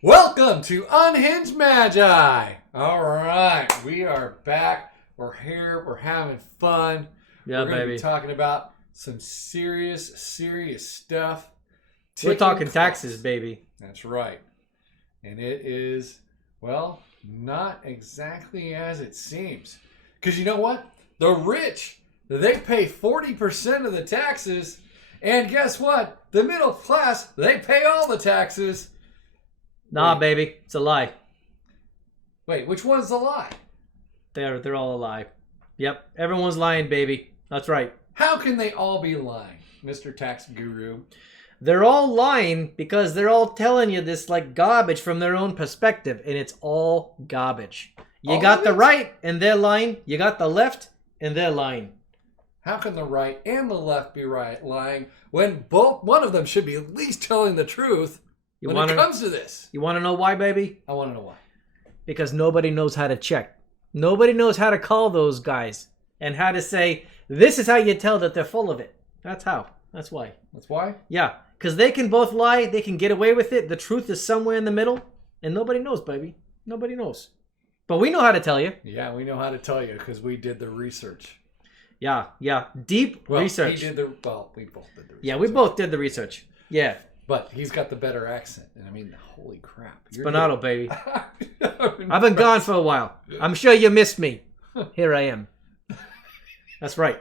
Welcome to Unhinged Magi. All right, we are back. We're here. We're having fun. Yeah, we're going to baby. be talking about some serious stuff. We're talking Ticking taxes, clocks. baby. That's right. And it is, well, not exactly as it seems. Because you know what? The rich, they pay 40% of the taxes. And guess what? The middle class, they pay all the taxes. Nah, Wait. baby. It's a lie. Wait, which one's the lie? They're all a lie. Yep. Everyone's lying, baby. That's right. How can they all be lying, Mr. Tax Guru? They're all lying because they're all telling you this like garbage from their own perspective, and it's all garbage. You All got of the it? right, and they're lying. You got the left, and they're lying. How can the right and the left be lying when one of them should be at least telling the truth when it comes to this? You want to know why, baby? I want to know why. Because nobody knows how to check. Nobody knows how to call those guys and how to say, this is how you tell that they're full of it. That's how. That's why. That's why? Yeah, because they can both lie. They can get away with it. The truth is somewhere in the middle. And nobody knows, baby. Nobody knows. But we know how to tell you. Yeah, we know how to tell you because we did the research. Yeah. Deep research. We both did the research. Yeah, we both did the research. Yeah. But he's got the better accent. And I mean, holy crap. It's Bernardo, baby. I've been gone for a while. I'm sure you missed me. Here I am. That's right.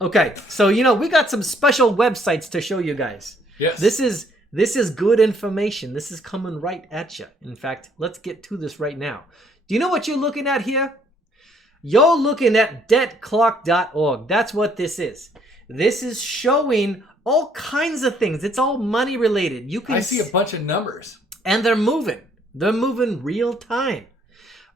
Okay, so we got some special websites to show you guys. Yes. This is good information. This is coming right at you. In fact, let's get to this right now. Do you know what you're looking at here? You're looking at debtclock.org. That's what this is. This is showing all kinds of things. It's all money related. I see a bunch of numbers. And they're moving. They're moving real time.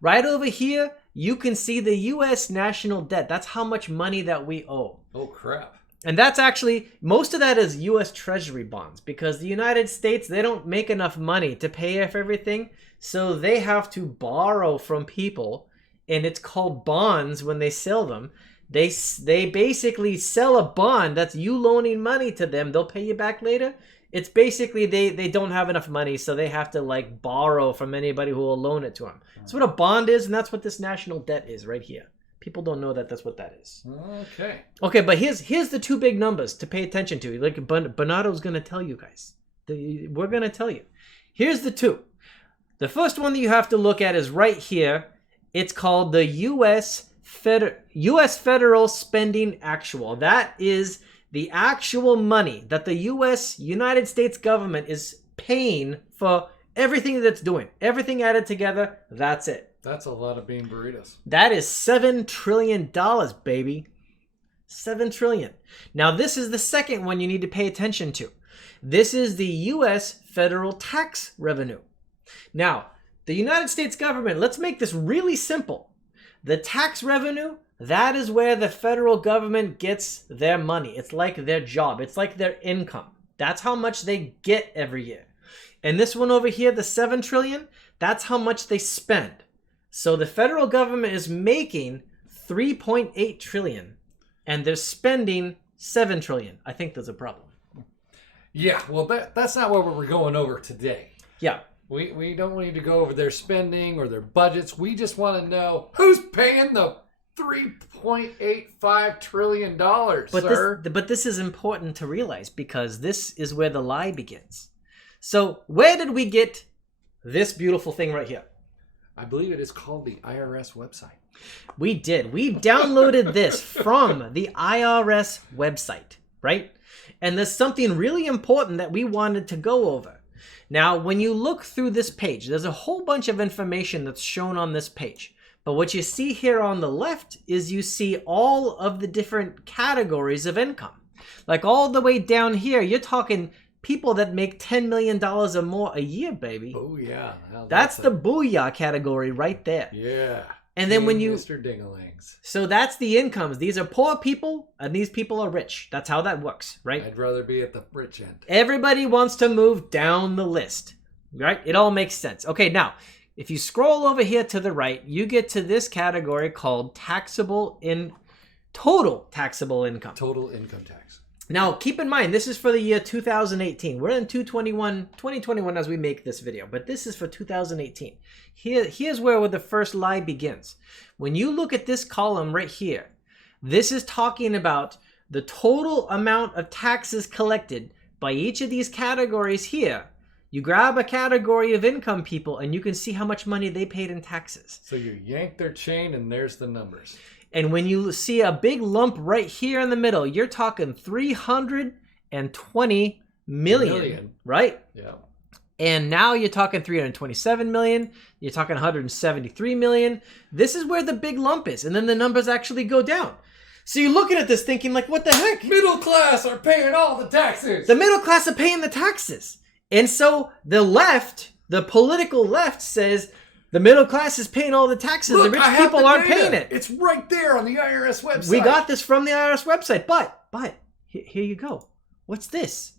Right over here, you can see the U.S. national debt. That's how much money that we owe. Oh, crap. And that's actually, most of that is U.S. Treasury bonds because the United States, they don't make enough money to pay off everything. So they have to borrow from people, and it's called bonds when they sell them. They basically sell a bond that's you loaning money to them. They'll pay you back later. It's basically they don't have enough money, so they have to like borrow from anybody who will loan it to them. That's what a bond is, and that's what this national debt is right here. People don't know that that's what that is. Okay. Okay, but here's the two big numbers to pay attention to. Like Bernardo's going to tell you guys. We're going to tell you. Here's the two. The first one that you have to look at is right here. It's called the U.S. Federal Spending Actual. That is the actual money that the United States government is paying for everything that's doing. Everything added together, that's it. That's a lot of bean burritos. That is $7 trillion, baby. $7 trillion. Now, this is the second one you need to pay attention to. This is the U.S. federal tax revenue. Now, the United States government, let's make this really simple. The tax revenue, that is where the federal government gets their money. It's like their job. It's like their income. That's how much they get every year. And this one over here, the $7 trillion, that's how much they spend. So the federal government is making $3.8 trillion, and they're spending $7 trillion. I think there's a problem. Yeah, well, that's not what we're going over today. Yeah. We don't need to go over their spending or their budgets. We just want to know who's paying the $3.85 trillion, sir. But this is important to realize because this is where the lie begins. So where did we get this beautiful thing right here? I believe it is called the IRS website. We did. We downloaded this from the IRS website, right? And there's something really important that we wanted to go over. Now, when you look through this page, there's a whole bunch of information that's shown on this page. But what you see here on the left is you see all of the different categories of income. Like all the way down here, you're talking people that make $10 million or more a year, baby. Oh, yeah. That's the booyah category right there. Yeah. And then when you... Mr. Dingalings. So that's the incomes. These are poor people, and these people are rich. That's how that works, right? I'd rather be at the rich end. Everybody wants to move down the list, right? It all makes sense. Okay, now, if you scroll over here to the right, you get to this category called total taxable income. Total income tax. Now, keep in mind, this is for the year 2018. We're in 2021 as we make this video, but this is for 2018. Here's where the first lie begins. When you look at this column right here, this is talking about the total amount of taxes collected by each of these categories here. You grab a category of income people and you can see how much money they paid in taxes. So you yank their chain and there's the numbers. And when you see a big lump right here in the middle, you're talking 320 million, right? Yeah. And now you're talking 327 million. You're talking 173 million. This is where the big lump is. And then the numbers actually go down. So you're looking at this thinking like, what the heck? Middle class are paying all the taxes. The middle class are paying the taxes. And so the left, the political left says, the middle class is paying all the taxes. Look, the rich people aren't paying it. It's right there on the IRS website. We got this from the IRS website. But here you go. What's this?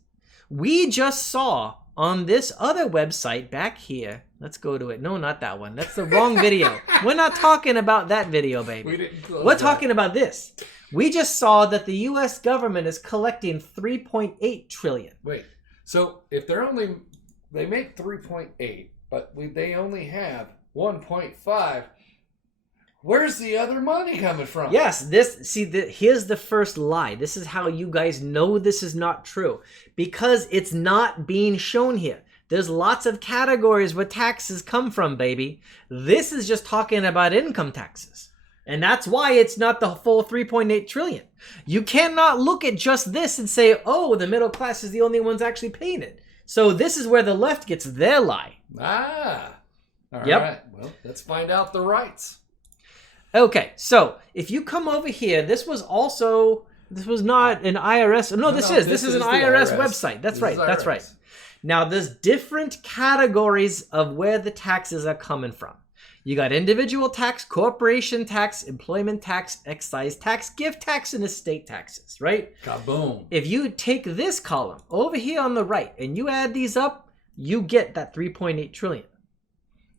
We just saw on this other website back here. Let's go to it. No, not that one. That's the wrong video. We're not talking about that video, baby. We're talking about this. We just saw that the U.S. government is collecting $3.8 trillion. Wait. So if they make 3.8, but they only have 1.5. Where's the other money coming from? Yes, here's the first lie. This is how you guys know this is not true. Because it's not being shown here. There's lots of categories where taxes come from, baby. This is just talking about income taxes. And that's why it's not the full 3.8 trillion. You cannot look at just this and say, oh, the middle class is the only ones actually paying it. So this is where the left gets their lie. All right. Well, let's find out the rights. Okay, so if you come over here, this was not an IRS. No, this is an IRS website. That's right. That's right. Now, there's different categories of where the taxes are coming from. You got individual tax, corporation tax, employment tax, excise tax, gift tax, and estate taxes, right? Kaboom. If you take this column over here on the right and you add these up, you get that 3.8 trillion.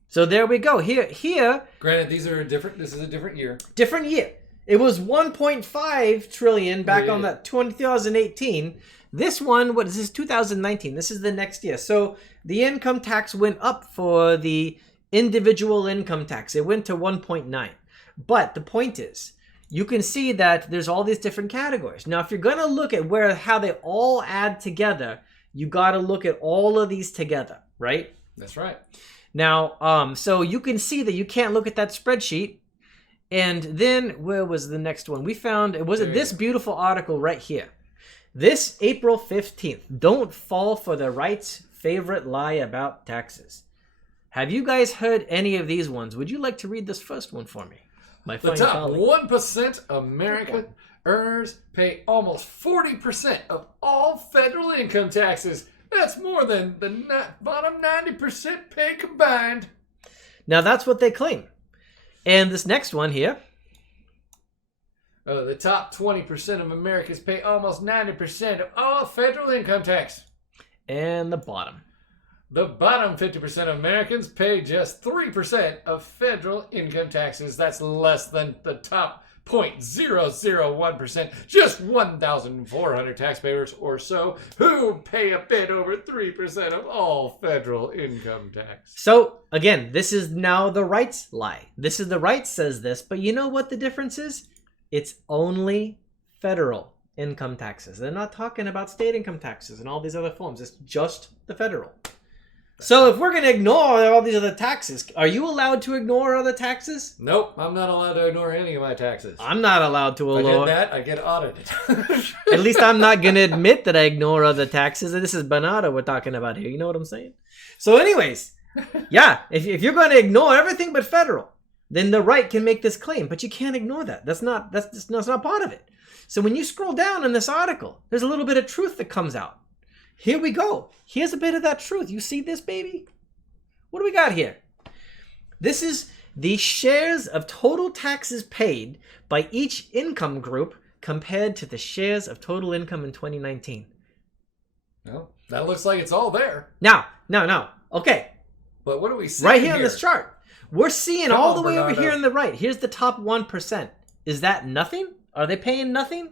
So there we go. Here. Granted, this is a different year. Different year. It was 1.5 trillion back on that 2018. This one, what is this? 2019. This is the next year. So the income tax went up for the individual income tax. It went to 1.9. But the point is, you can see that there's all these different categories. Now, if you're going to look at how they all add together, you got to look at all of these together, right? That's right. Now, so you can see that you can't look at that spreadsheet. And then, where was the next one? We found, this beautiful article right here. This April 15th, don't fall for the right's favorite lie about taxes. Have you guys heard any of these ones? Would you like to read this first one for me? The top 1% American earners pay almost 40% of all federal income taxes. That's more than the bottom 90% pay combined. Now, that's what they claim. And this next one here. The top 20% of Americans pay almost 90% of all federal income tax. And the bottom. The bottom 50% of Americans pay just 3% of federal income taxes. That's less than the top 0.001%, just 1,400 taxpayers or so who pay a bit over 3% of all federal income tax. So, again, this is now the right's lie. This is the right says this, but you know what the difference is? It's only federal income taxes. They're not talking about state income taxes and all these other forms. It's just the federal. So if we're going to ignore all these other taxes, are you allowed to ignore other taxes? Nope, I'm not allowed to ignore any of my taxes. I'm not allowed to ignore. If I did that, I get audited. At least I'm not going to admit that I ignore other taxes. This is Bernardo we're talking about here. You know what I'm saying? So anyways, yeah, if you're going to ignore everything but federal, then the right can make this claim. But you can't ignore that. That's not part of it. So when you scroll down in this article, there's a little bit of truth that comes out. Here we go. Here's a bit of that truth. You see this, baby? What do we got here? This is the shares of total taxes paid by each income group compared to the shares of total income in 2019. Well, that looks like it's all there. Now. Okay. But what do we see right here on this chart? We're seeing all the way Bernardo. over here on the right. Here's the top 1%. Is that nothing? Are they paying nothing?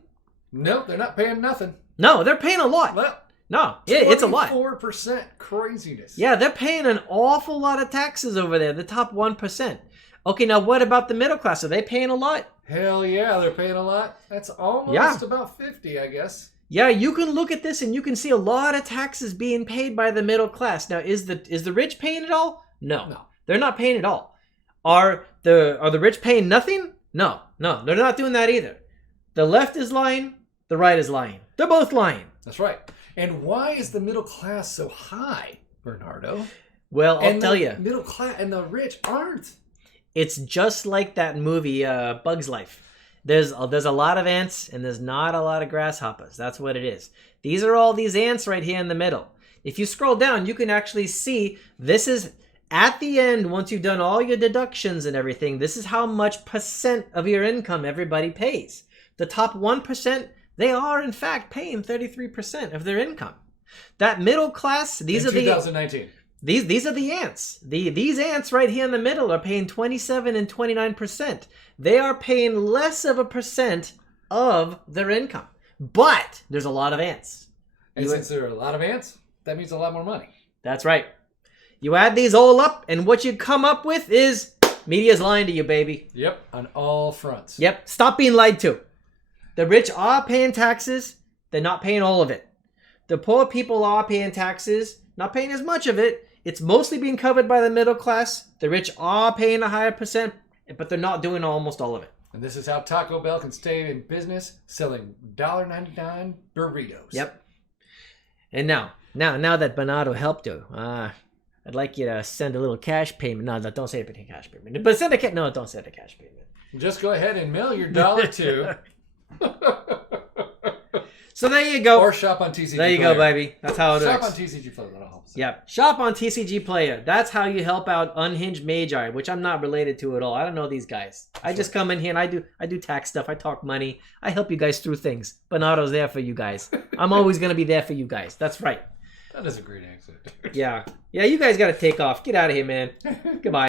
Nope, they're not paying nothing. No, they're paying a lot. Well, No, it's a lot. 4% craziness. Yeah, they're paying an awful lot of taxes over there, the top 1%. Okay, now what about the middle class? Are they paying a lot? Hell yeah, they're paying a lot. That's almost about 50, I guess. Yeah, you can look at this and you can see a lot of taxes being paid by the middle class. Now, is the rich paying it all? No. They're not paying it all. Are the rich paying nothing? No, they're not doing that either. The left is lying, the right is lying. They're both lying. That's right. And why is the middle class so high, Bernardo? Well, I'll tell you. Middle class and the rich aren't. It's just like that movie, Bug's Life. There's a lot of ants and there's not a lot of grasshoppers. That's what it is. These are all these ants right here in the middle. If you scroll down, you can actually see this is at the end, once you've done all your deductions and everything, this is how much percent of your income everybody pays. The top 1%, they are in fact paying 33% of their income. That middle class, these are 2019. These are the ants. These ants right here in the middle are paying 27 and 29%. They are paying less of a percent of their income. But there's a lot of ants. And since there are a lot of ants, that means a lot more money. That's right. You add these all up, and what you come up with is media's lying to you, baby. Yep, on all fronts. Yep, stop being lied to. The rich are paying taxes. They're not paying all of it. The poor people are paying taxes, not paying as much of it. It's mostly being covered by the middle class. The rich are paying a higher percent, but they're not doing almost all of it. And this is how Taco Bell can stay in business selling $1.99 burritos. Yep. And now that Bernardo helped you, I'd like you to send a little cash payment. No, don't say a cash payment. But don't send a cash payment. Just go ahead and mail your dollar to. So there you go. Or shop on TCG Player. There you go, baby. That's how it shop works. on TCG Player. That'll help. Yep. Shop on TCG Player. That's how you help out Unhinged Magi, which I'm not related to at all. I don't know these guys. I just come in here and I do tax stuff. I talk money. I help you guys through things. Bernardo's there for you guys. I'm always going to be there for you guys. That's right. That is a great accent. Yeah. Yeah, you guys got to take off. Get out of here, man. Goodbye.